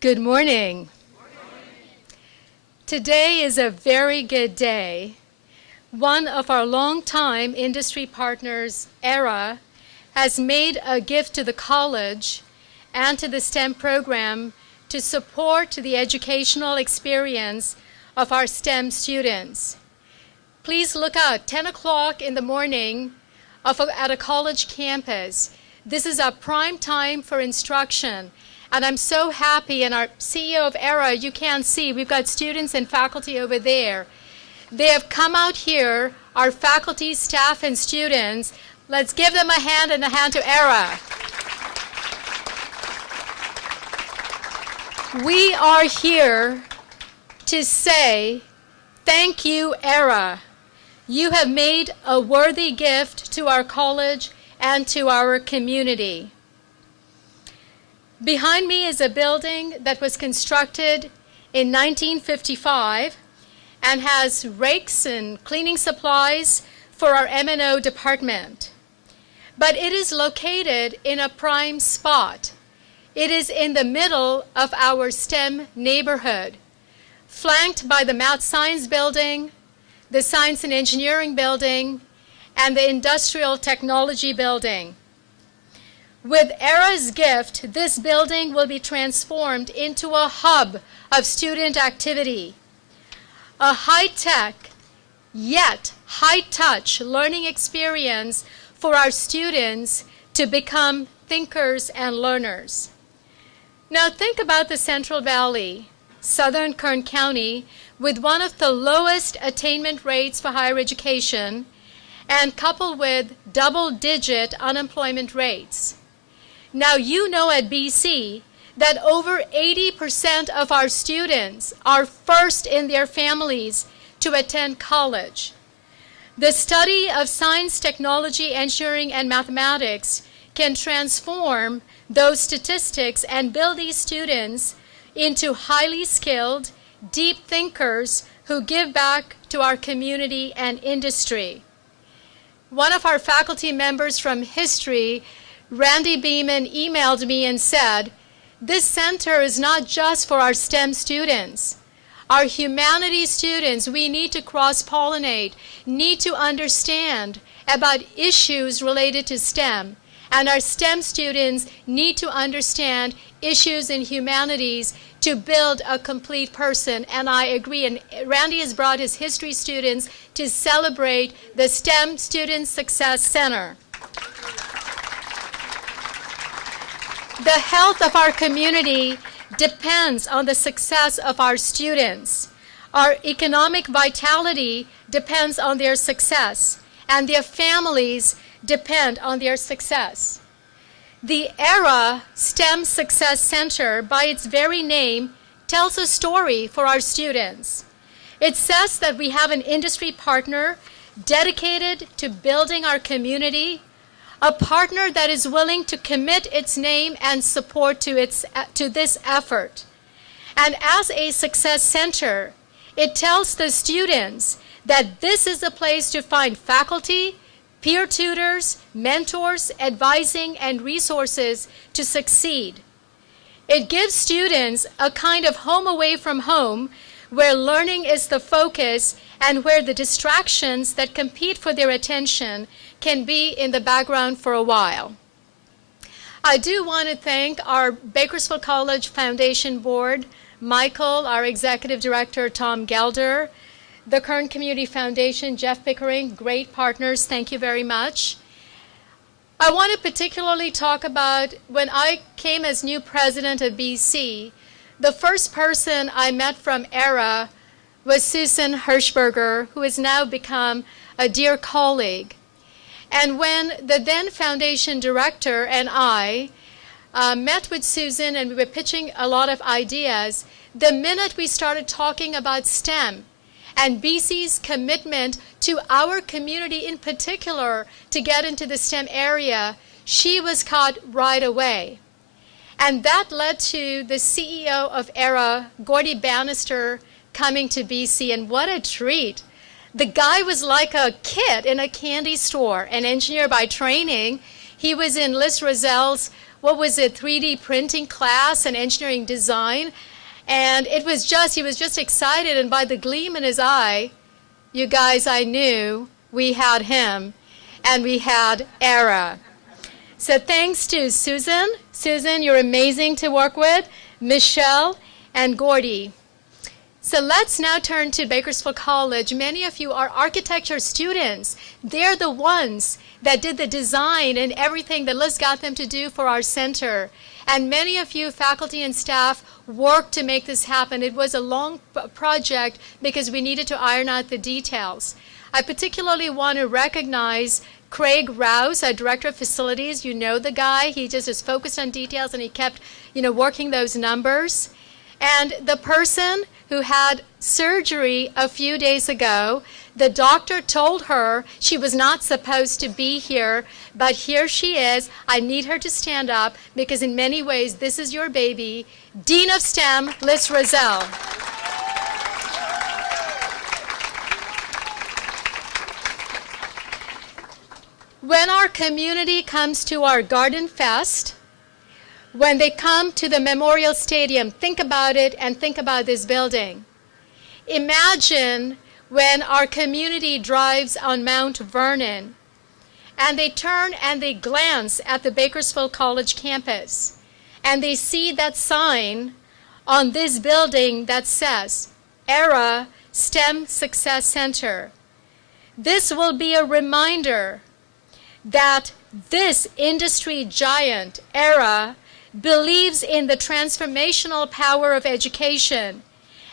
Good morning. Today is a very good day. One of our longtime industry partners, Aera, has made a gift to the college and to the STEM program to support the educational experience of our STEM students. Please look out, 10 o'clock in the morning at a college campus. This is a prime time for instruction. And I'm so happy, and our CEO of Aera, you can't see, we've got students and faculty over there. They have come out here, our faculty, staff, and students. Let's give them a hand and a hand to Aera. We are here to say, thank you, Aera. You have made a worthy gift to our college and to our community. Behind me is a building that was constructed in 1955 and has rakes and cleaning supplies for our M&O department. But it is located in a prime spot. It is in the middle of our STEM neighborhood, flanked by the Math Science Building, the Science and Engineering Building, and the Industrial Technology Building. With Aera's gift, this building will be transformed into a hub of student activity, a high-tech, yet high-touch learning experience for our students to become thinkers and learners. Now think about the Central Valley, southern Kern County, with one of the lowest attainment rates for higher education and coupled with double-digit unemployment rates. Now you know at BC that over 80% of our students are first in their families to attend college. The study of science, technology, engineering, and mathematics can transform those statistics and build these students into highly skilled, deep thinkers who give back to our community and industry. One of our faculty members from history, Randy Beeman, emailed me and said, this center is not just for our STEM students. Our humanities students, we need to cross-pollinate, need to understand about issues related to STEM. And our STEM students need to understand issues in humanities to build a complete person. And I agree. And Randy has brought his history students to celebrate the STEM Student Success Center. The health of our community depends on the success of our students. Our economic vitality depends on their success, and their families depend on their success. The Aera STEM Success Center, by its very name, tells a story for our students. It says that we have an industry partner dedicated to building our community, a partner that is willing to commit its name and support to this effort. And as a success center, it tells the students that this is a place to find faculty, peer tutors, mentors, advising, and resources to succeed. It gives students a kind of home away from home where learning is the focus and where the distractions that compete for their attention can be in the background for a while. I do want to thank our Bakersfield College Foundation Board, Michael, our Executive Director, Tom Gelder, the Kern Community Foundation, Jeff Pickering, great partners, thank you very much. I want to particularly talk about when I came as new president of BC, the first person I met from Aera was Susan Hirschberger, who has now become a dear colleague. And when the then foundation director and I met with Susan and we were pitching a lot of ideas, the minute we started talking about STEM and BC's commitment to our community in particular to get into the STEM area, she was caught right away. And that led to the CEO of Aera, Gordy Bannister, coming to BC, and what a treat. The guy was like a kid in a candy store, an engineer by training. He was in Liz Roselle's what was it, 3D printing class and engineering design. And he was just excited, and by the gleam in his eye, you guys, I knew we had him, and we had Aera. So thanks to Susan. Susan, you're amazing to work with, Michelle, and Gordy. So let's now turn to Bakersfield College. Many of you are architecture students. They're the ones that did the design and everything that Liz got them to do for our center. And many of you, faculty and staff, worked to make this happen. It was a long project because we needed to iron out the details. I particularly want to recognize Craig Rouse, our Director of Facilities. You know the guy. He just is focused on details, and he kept, working those numbers. And the person who had surgery a few days ago, the doctor told her she was not supposed to be here, but here she is. I need her to stand up because in many ways this is your baby, Dean of STEM, Liz Roselle. When our community comes to our Garden Fest, when they come to the Memorial Stadium, think about it and think about this building. Imagine when our community drives on Mount Vernon and they turn and they glance at the Bakersfield College campus and they see that sign on this building that says Aera STEM Success Center. This will be a reminder that this industry giant, Aera, believes in the transformational power of education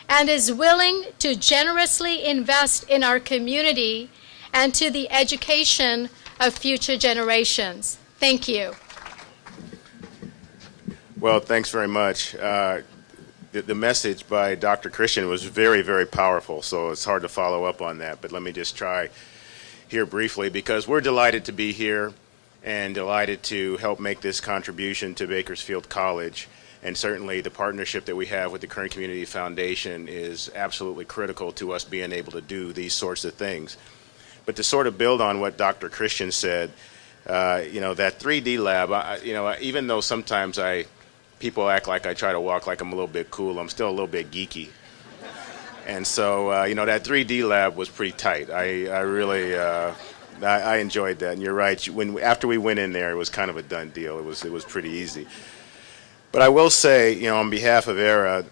and is willing to generously invest in our community and to the education of future generations. Thank you. Well, thanks very much. The message by Dr. Christian was very, very powerful, so it's hard to follow up on that, but let me just try here briefly, because we're delighted to be here and delighted to help make this contribution to Bakersfield College. And certainly the partnership that we have with the Kern Community Foundation is absolutely critical to us being able to do these sorts of things. But to sort of build on what Dr. Christian said, that 3D lab, even though sometimes people act like I try to walk like I'm a little bit cool, I'm still a little bit geeky. And so, that 3D lab was pretty tight. I really, I enjoyed that. And you're right, after we went in there, it was kind of a done deal. It was pretty easy. But I will say, on behalf of Aera,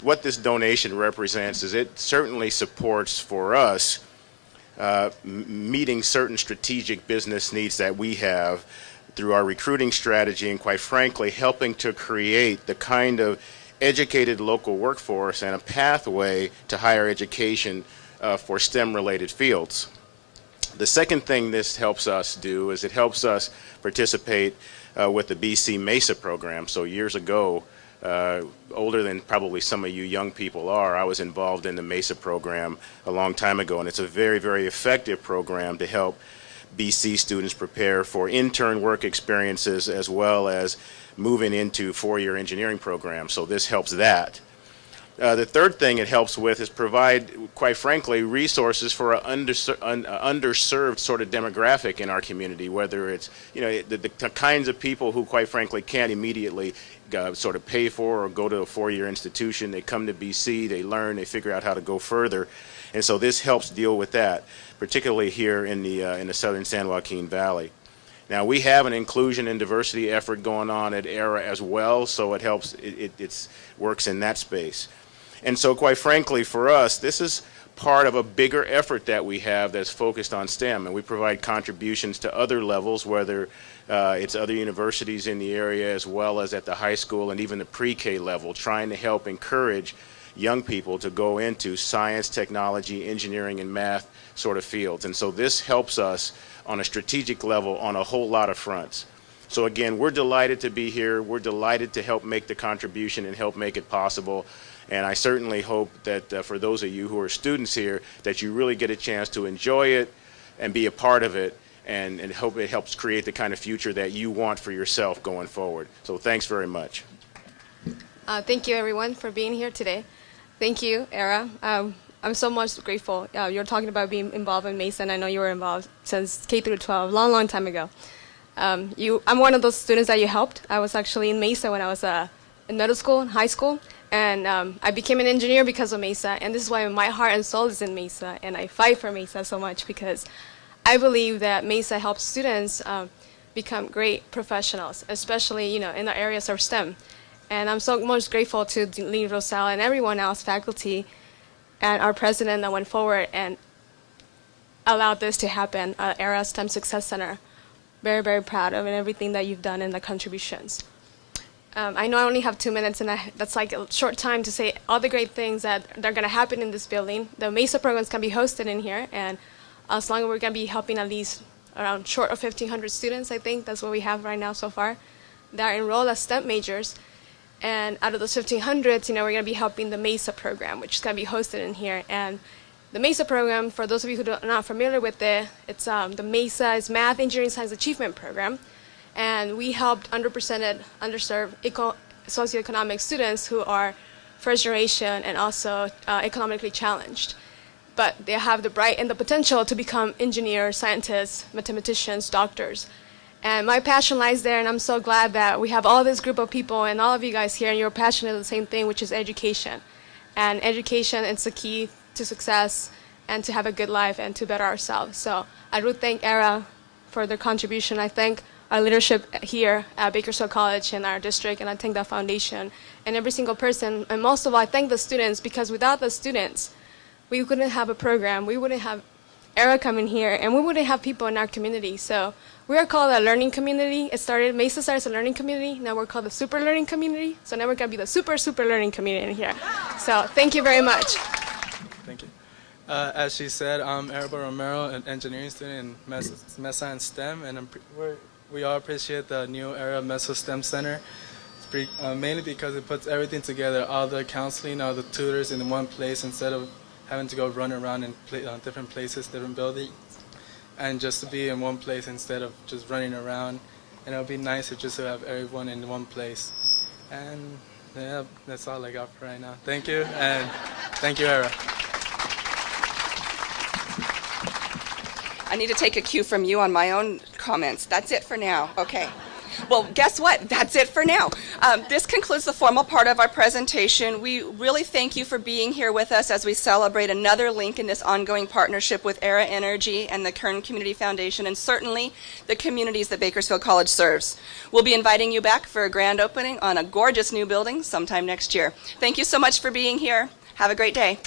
what this donation represents is it certainly supports for us meeting certain strategic business needs that we have through our recruiting strategy and, quite frankly, helping to create the kind of educated local workforce and a pathway to higher education for STEM-related fields. The second thing this helps us do is it helps us participate with the BC MESA program. So years ago, older than probably some of you young people are, I was involved in the MESA program a long time ago, and it's a very, very effective program to help BC students prepare for intern work experiences as well as moving into four-year engineering programs. So this helps that. The third thing it helps with is provide, quite frankly, resources for an underserved sort of demographic in our community, whether it's, the kinds of people who, quite frankly, can't immediately sort of pay for or go to a four-year institution. They come to BC, they learn, they figure out how to go further. And so this helps deal with that, particularly here in the southern San Joaquin Valley. Now, we have an inclusion and diversity effort going on at Aera as well, so it helps, it works in that space. And so, quite frankly, for us, this is part of a bigger effort that we have that's focused on STEM, and we provide contributions to other levels, whether it's other universities in the area as well as at the high school and even the pre-K level, trying to help encourage young people to go into science, technology, engineering, and math sort of fields. And so this helps us on a strategic level on a whole lot of fronts. So again, we're delighted to be here. We're delighted to help make the contribution and help make it possible. And I certainly hope that for those of you who are students here, that you really get a chance to enjoy it and be a part of it, and hope it helps create the kind of future that you want for yourself going forward. So thanks very much. Thank you, everyone, for being here today. Thank you, Aera. I'm so much grateful. You're talking about being involved in MESA, and I know you were involved since K through 12, long, long time ago. I'm one of those students that you helped. I was actually in Mesa when I was in middle school and high school, and I became an engineer because of Mesa, and this is why my heart and soul is in Mesa, and I fight for Mesa so much because I believe that Mesa helps students become great professionals, especially in the areas of STEM. And I'm so most grateful to Dean Rosell and everyone else, faculty, and our president that went forward and allowed this to happen, Aera STEM Success Center. Very, very proud of everything that you've done and the contributions. I know I only have 2 minutes, and that's like a short time to say all the great things that are going to happen in this building. The MESA programs can be hosted in here, and as long as we're going to be helping at least around short of 1,500 students, I think that's what we have right now so far, that are enrolled as STEM majors. And out of those 1,500, we're going to be helping the MESA program, which is going to be hosted in here. And the MESA program, for those of you who are not familiar with it, it's the MESA is Math, Engineering, Science Achievement Program. And we helped underrepresented, underserved socioeconomic students who are first generation and also economically challenged. But they have the bright and the potential to become engineers, scientists, mathematicians, doctors. And my passion lies there, and I'm so glad that we have all this group of people and all of you guys here, and you're passionate the same thing, which is education. And education is the key to success and to have a good life and to better ourselves. So I do thank Aera for their contribution. I thank our leadership here at Bakersfield College and our district, and I thank the foundation and every single person. And most of all, I thank the students, because without the students, we couldn't have a program. We wouldn't have Aera coming here, and we wouldn't have people in our community. So we are called a learning community. Mesa started as a learning community. Now we're called the super learning community. So now we're going to be the super, super learning community in here. So thank you very much. Thank you. As she said, I'm Aera Romero, an engineering student in Mesa and STEM, and we all appreciate the new Aera Mesa STEM Center, mainly because it puts everything together, all the counseling, all the tutors in one place instead of having to go run around in different places, different buildings, and just to be in one place instead of just running around. And it would be nicer just to have everyone in one place. And yeah, that's all I got for right now. Thank you, and thank you, Aera. I need to take a cue from you on my own comments. That's it for now. Okay. Well, guess what? That's it for now. This concludes the formal part of our presentation. We really thank you for being here with us as we celebrate another link in this ongoing partnership with Aera Energy and the Kern Community Foundation, and certainly the communities that Bakersfield College serves. We'll be inviting you back for a grand opening on a gorgeous new building sometime next year. Thank you so much for being here. Have a great day.